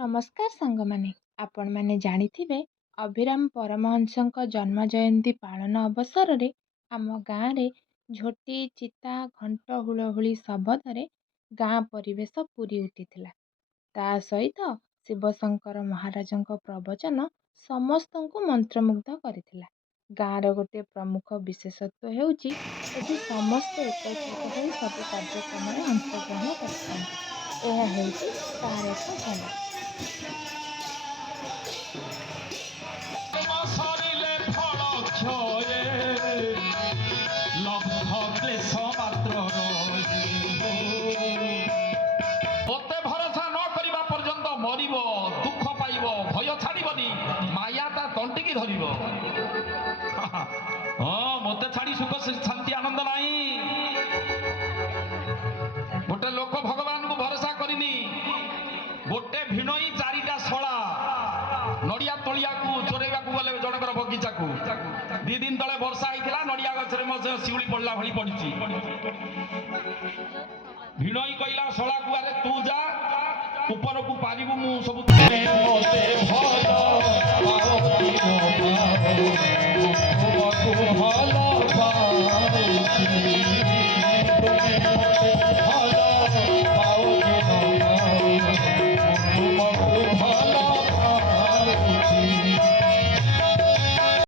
ନମସ୍କାର ସାଙ୍ଗମାନେ। ଆପଣମାନେ ଜାଣିଥିବେ ଅଭିରାମ ପରମହଂସଙ୍କ ଜନ୍ମ ଜୟନ୍ତୀ ପାଳନ ଅବସରରେ ଆମ ଗାଁରେ ଝୋଟି ଚିତା ଘଣ୍ଟ ହୁଳହୁଳି ଶବଦରେ ଗାଁ ପରିବେଶ ପୂରି ଉଠିଥିଲା। ତା ସହିତ ଶିବଶଙ୍କର ମହାରାଜଙ୍କ ପ୍ରବଚନ ସମସ୍ତଙ୍କୁ ମନ୍ତ୍ରମୁଗ୍ଧ କରିଥିଲା। ଗାଁର ଗୋଟେ ପ୍ରମୁଖ ବିଶେଷତ୍ୱ ହେଉଛି ଏଠି ସମସ୍ତେ ଏକତ୍ରିତ ହୋଇ ସବୁ କାର୍ଯ୍ୟକ୍ରମରେ ଅଂଶଗ୍ରହଣ କରିଥାନ୍ତି। ଏହା ହେଉଛି ତାର ଏକ ଝଲକ। ସରିଲେ ଫଳ କ୍ଷୟେ ଲବ୍ଧ କ୍ଲେଶ ମାତ୍ର ମୋତେ ଭରସା ନ କରିବା ପର୍ଯ୍ୟନ୍ତ ମରିବ, ଦୁଃଖ ପାଇବ, ଭୟ ଛାଡ଼ିବନି, ମାୟା ତା ତଣ୍ଟିକି ଧରିବ। ହଁ, ମୋତେ ଛାଡ଼ି ସୁଖ ଶାନ୍ତି ଆନନ୍ଦ ନାହିଁ। ଗୋଟେ ଲୋକ ଭଗବାନଙ୍କୁ ଭରସା କରିନି, ଗୋଟେ ଭିଣୋଇ ଚାରିଟା ଶଳା ନଡ଼ିଆ ତଳିଆକୁ ଚୋରେଇବାକୁ ଗଲେ ଜଣଙ୍କର ବଗିଚାକୁ। 2 ଦିନ ତଳେ ବର୍ଷା ହେଇଥିଲା, ନଡ଼ିଆ ଗଛରେ ମୋ ଶିଉଳି ପଡ଼ିଲା ଭଳି ପଡ଼ିଛି। ଭିଣୋଇ କହିଲା ଶଳାକୁ, ଆରେ ତୁ ଯା, ଉପରକୁ ପାରିବୁ, ମୁଁ ସବୁ